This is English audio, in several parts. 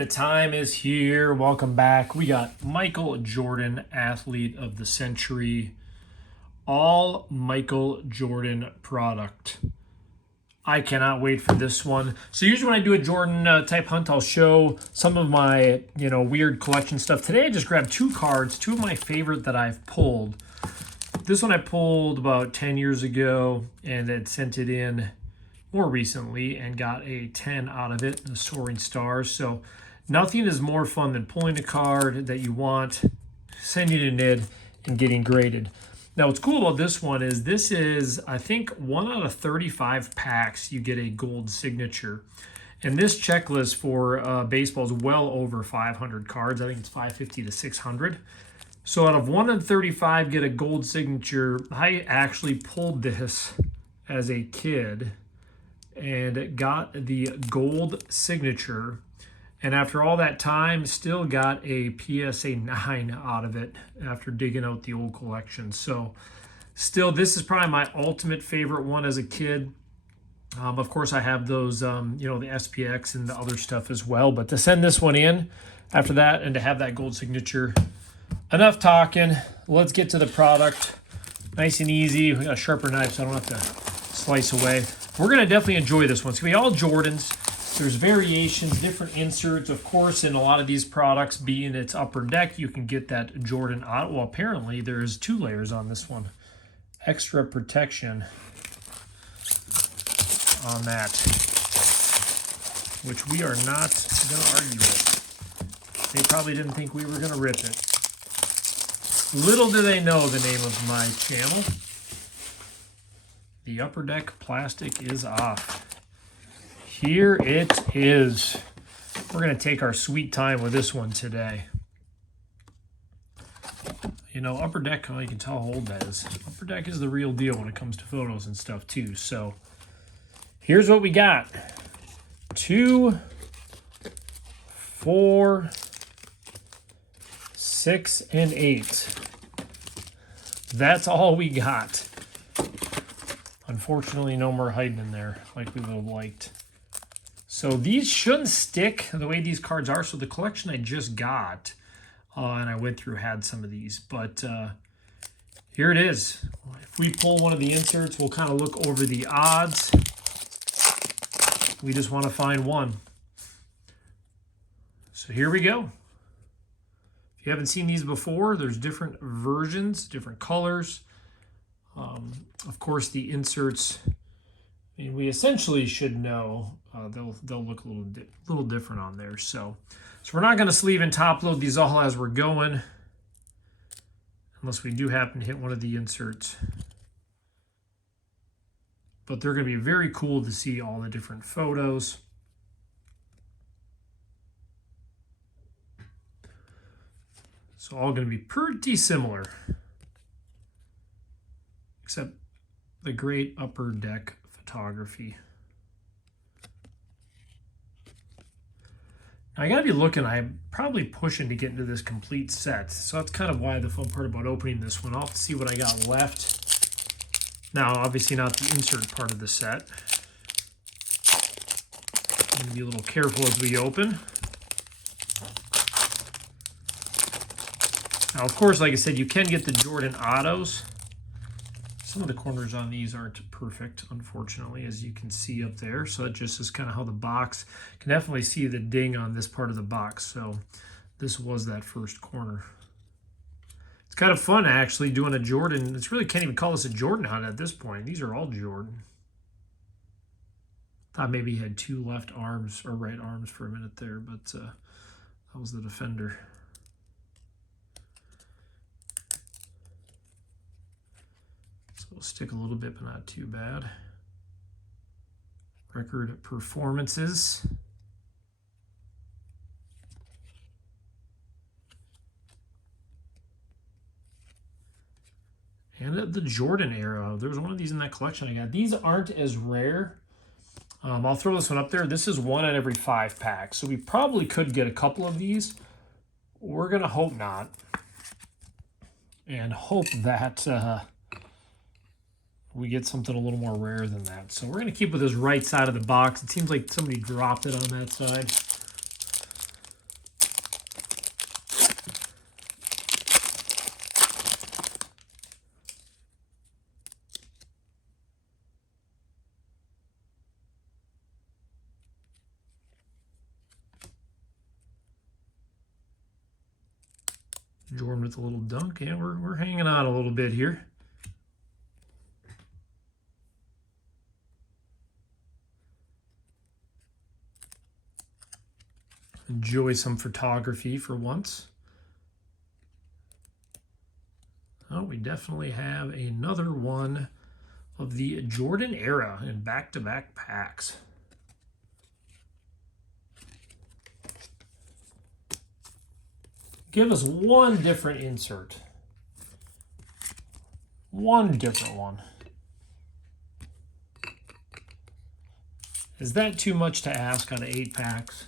The time is here. Welcome back. We got Michael Jordan, Athlete of the Century. All Michael Jordan product. I cannot wait for this one. So usually when I do a Jordan type hunt, I'll show some of my, weird collection stuff. Today I just grabbed two cards, two of my favorite that I've pulled. This one I pulled about 10 years ago and had sent it in more recently and got a 10 out of it, the Soaring Stars. So nothing is more fun than pulling a card that you want, sending it in, and getting graded. Now, what's cool about this one is I think, 1 out of 35 packs, you get a gold signature. And this checklist for baseball is well over 500 cards. I think it's 550 to 600. So out of 1 in 35, get a gold signature. I actually pulled this as a kid and got the gold signature. And after all that time, still got a PSA 9 out of it after digging out the old collection. So still, this is probably my ultimate favorite one as a kid. Of course, I have those, the SPX and the other stuff as well. But to send this one in after that and to have that gold signature, enough talking. Let's get to the product. Nice and easy. We got a sharper knife, so I don't have to slice away. We're going to definitely enjoy this one. It's going to be all Jordans. There's variations, different inserts. Of course, in a lot of these products, being its upper deck, you can get that Jordan Auto. Well, apparently, there's 2 layers on this one. Extra protection on that, which we are not going to argue with. They probably didn't think we were going to rip it. Little do they know the name of my channel. The upper deck plastic is off. Here it is. We're going to take our sweet time with this one today. Upper deck, you can tell how old that is. Upper deck is the real deal when it comes to photos and stuff too. So here's what we got. 2, 4, 6, and 8. That's all we got. Unfortunately, no more hiding in there like we would have liked. So these shouldn't stick the way these cards are. So the collection I just got, and I went through, had some of these. But here it is. If we pull one of the inserts, we'll kind of look over the odds. We just want to find one. So here we go. If you haven't seen these before, there's different versions, different colors. Of course, the inserts, we essentially should know they'll look a little different on there. So we're not going to sleeve and top load these all as we're going, unless we do happen to hit one of the inserts. But they're going to be very cool to see all the different photos. So all going to be pretty similar, except the great upper deck photography. Now I gotta be looking, I'm probably pushing to get into this complete set. So that's kind of why the fun part about opening this one. I'll have to see what I got left. Now, obviously not the insert part of the set. I'm gonna be a little careful as we open. Now, of course, like I said, you can get the Jordan Autos. Some of the corners on these aren't perfect, unfortunately, as you can see up there. So it just is kind of how the box, can definitely see the ding on this part of the box. So this was that first corner. It's kind of fun, actually, doing a Jordan. It's really, can't even call this a Jordan hunt at this point. These are all Jordan. Thought maybe he had 2 left arms or right arms for a minute there, but that was the defender. We'll stick a little bit, but not too bad. Record performances. And the Jordan era. There was one of these in that collection I got. These aren't as rare. I'll throw this one up there. This is 1 out of every 5 packs. So we probably could get a couple of these. We're going to hope not. And hope that we get something a little more rare than that. So we're going to keep with this right side of the box. It seems like somebody dropped it on that side. Jordan with a little dunk. Yeah, we're hanging on a little bit here. Enjoy some photography for once. Oh, we definitely have another one of the Jordan era in back-to-back packs. Give us one different insert. One different one. Is that too much to ask on 8 packs?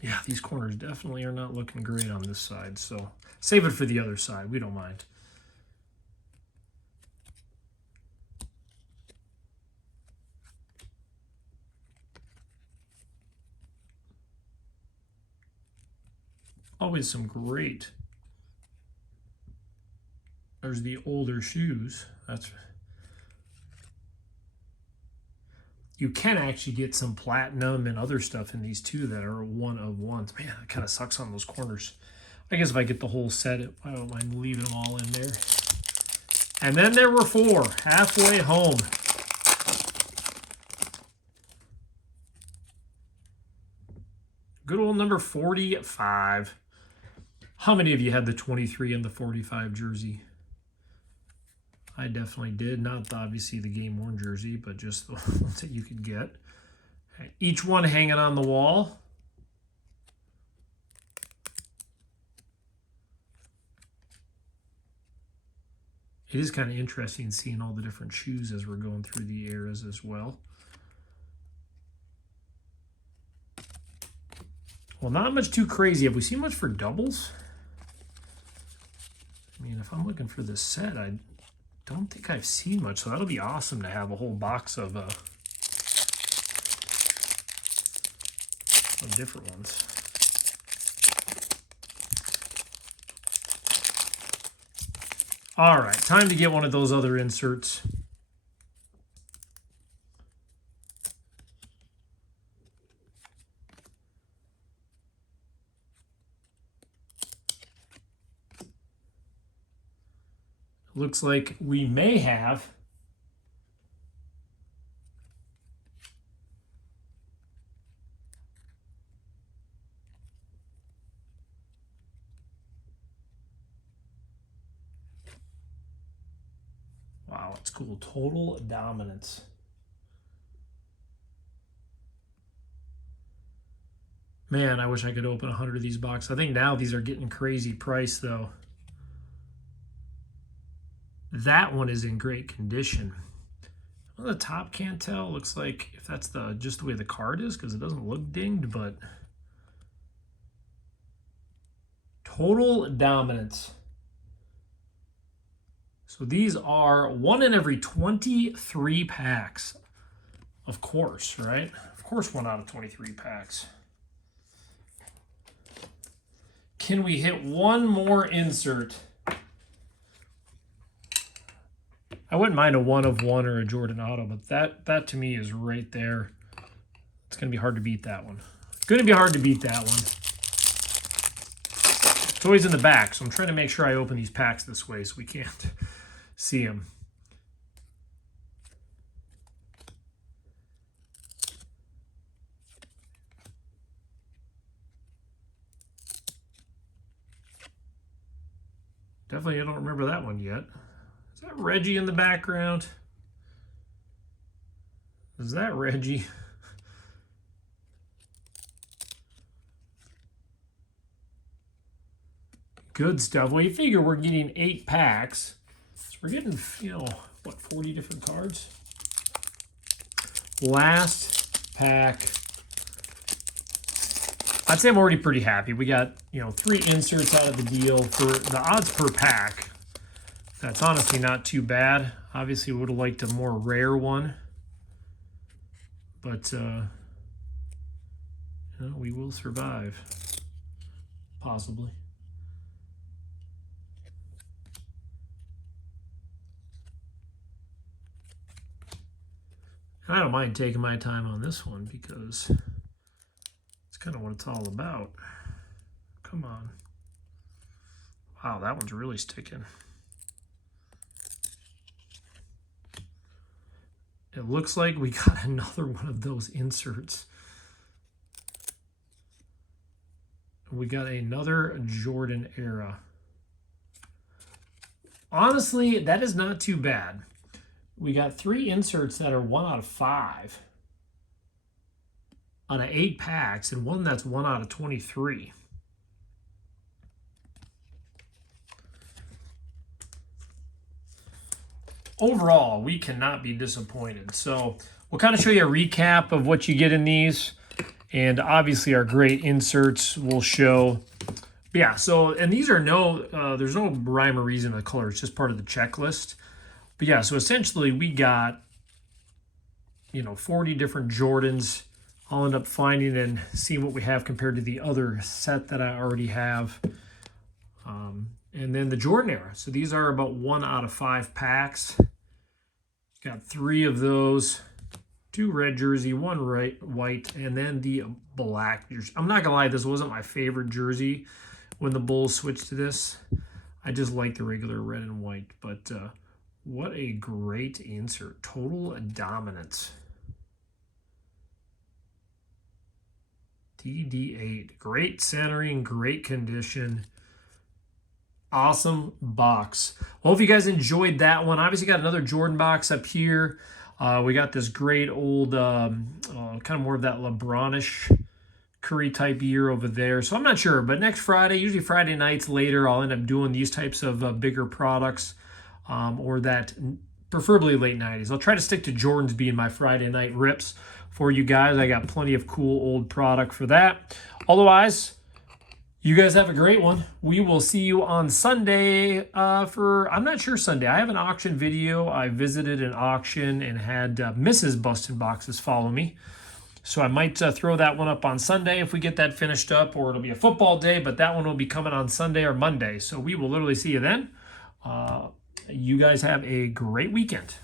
Yeah, these corners definitely are not looking great on this side, so save it for the other side. We don't mind. Always some great. There's the older shoes. That's. You can actually get some platinum and other stuff in these too that are one of ones. Man, it kind of sucks on those corners. I guess if I get the whole set, I don't mind leaving them all in there. And then there were 4, halfway home. Good old number 45. How many of you had the 23 and the 45 jersey? I definitely did. Not obviously the game worn jersey, but just the ones that you could get. Each one hanging on the wall. It is kind of interesting seeing all the different shoes as we're going through the eras as well. Well, not much too crazy. Have we seen much for doubles? I mean, if I'm looking for this set, I don't think I've seen much, so that'll be awesome to have a whole box of different ones. All right, time to get one of those other inserts. Looks like we may have wow, it's cool. Total Dominance. Man, I wish I could open 100 of these boxes. I think now these are getting crazy price though. That one is in great condition. Well, the top can't tell. Looks like if that's just the way the card is, because it doesn't look dinged, but Total Dominance. So these are 1 in every 23 packs. Of course, right? Of course, 1 out of 23 packs. Can we hit one more insert? I wouldn't mind a 1 of 1 or a Jordan Auto, but that to me is right there. It's going to be hard to beat that one. Going to be hard to beat that one. It's always in the back, so I'm trying to make sure I open these packs this way so we can't see them. Definitely, I don't remember that one yet. Is that Reggie in the background? Is that Reggie? Good stuff. Well, you figure we're getting 8 packs. So we're getting, what, 40 different cards? Last pack. I'd say I'm already pretty happy. We got, 3 inserts out of the deal for the odds per pack. That's honestly not too bad. Obviously, we would have liked a more rare one. But, we will survive. Possibly. And I don't mind taking my time on this one because it's kind of what it's all about. Come on. Wow, that one's really sticking. It looks like we got another one of those inserts. We got another Jordan era. Honestly, that is not too bad. We got 3 inserts that are 1 out of 5 on an 8 packs, and one that's 1 out of 23. Overall, we cannot be disappointed. So we'll kind of show you a recap of what you get in these. And obviously our great inserts will show. Yeah, so, and these are there's no rhyme or reason to the color. It's just part of the checklist. But yeah, so essentially we got, 40 different Jordans. I'll end up finding and seeing what we have compared to the other set that I already have. And then the Jordan era. So these are about 1 out of 5 packs. Got 3 of those. 2 red jersey, 1 white, and then the black jersey. I'm not going to lie, this wasn't my favorite jersey when the Bulls switched to this. I just like the regular red and white. But what a great insert. Total dominance. DD8. Great centering, great condition. Awesome box. Well, if you guys enjoyed that one, obviously got another Jordan box up here. We got this great old, kind of more of that LeBronish Curry type year over there. So I'm not sure, but next Friday, usually Friday nights later, I'll end up doing these types of bigger products, or that preferably late 90s. I'll try to stick to Jordans being my Friday night rips for you guys. I got plenty of cool old product for that. Otherwise, you guys have a great one. We will see you on Sunday I'm not sure Sunday. I have an auction video. I visited an auction and had Mrs. Bustin' Boxes follow me. So I might throw that one up on Sunday if we get that finished up, or it'll be a football day, but that one will be coming on Sunday or Monday. So we will literally see you then. You guys have a great weekend.